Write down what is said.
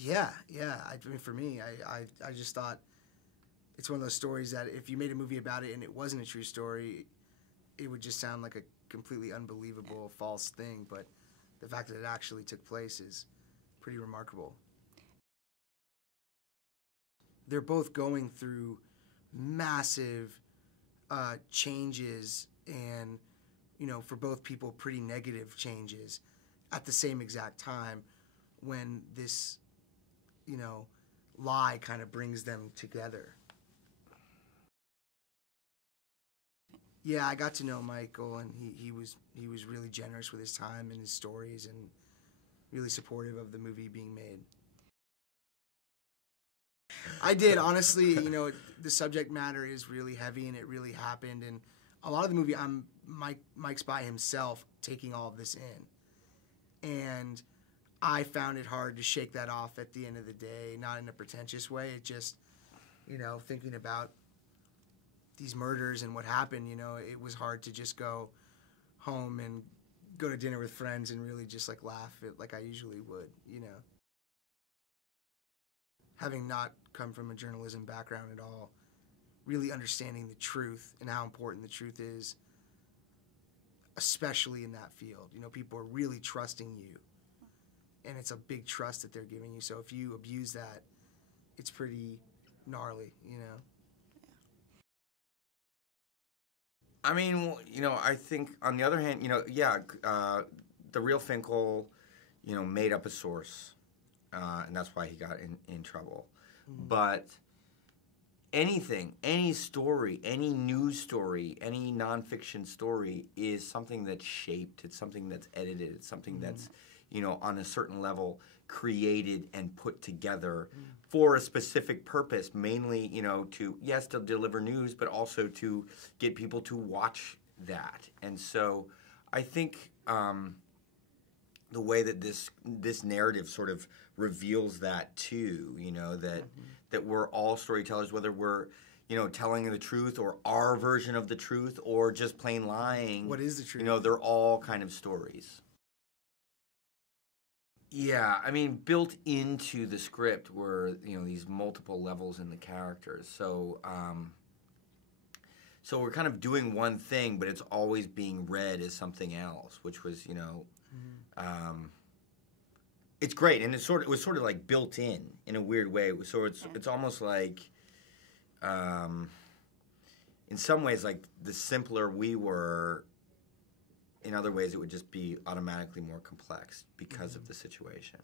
Yeah, yeah. I mean, for me, I just thought it's one of those stories that if you made a movie about it and it wasn't a true story, it would just sound like a completely unbelievable, false thing. But the fact that it actually took place is pretty remarkable. They're both going through massive changes and, for both people, pretty negative changes at the same exact time when this, lie kind of brings them together. Yeah, I got to know Michael, and he was really generous with his time and his stories, and really supportive of the movie being made. I did, honestly. The subject matter is really heavy, and it really happened. And a lot of the movie, Mike's by himself taking all of this in, and I found it hard to shake that off at the end of the day. Not in a pretentious way. It just, thinking about these murders and what happened. It was hard to just go home and go to dinner with friends and really just laugh like I usually would. Having not come from a journalism background at all, really understanding the truth and how important the truth is, especially in that field. People are really trusting you, and it's a big trust that they're giving you. So if you abuse that, it's pretty gnarly, I mean, I think on the other hand, the real Finkel, made up a source. And that's why he got in trouble. Mm. But anything, any story, any news story, any nonfiction story is something that's shaped. It's something that's edited. It's something that's, on a certain level created and put together for a specific purpose, mainly, to deliver news, but also to get people to watch that. And so I think the way that this narrative sort of reveals that too, that we're all storytellers, whether we're, telling the truth or our version of the truth or just plain lying. What is the truth? They're all kind of stories. Yeah, I mean, built into the script were, these multiple levels in the characters. So, so we're kind of doing one thing, but it's always being read as something else, which was, it's great, and it was sort of like built in a weird way. So it's almost like, in some ways, like the simpler we were, in other ways it would just be automatically more complex because of the situation.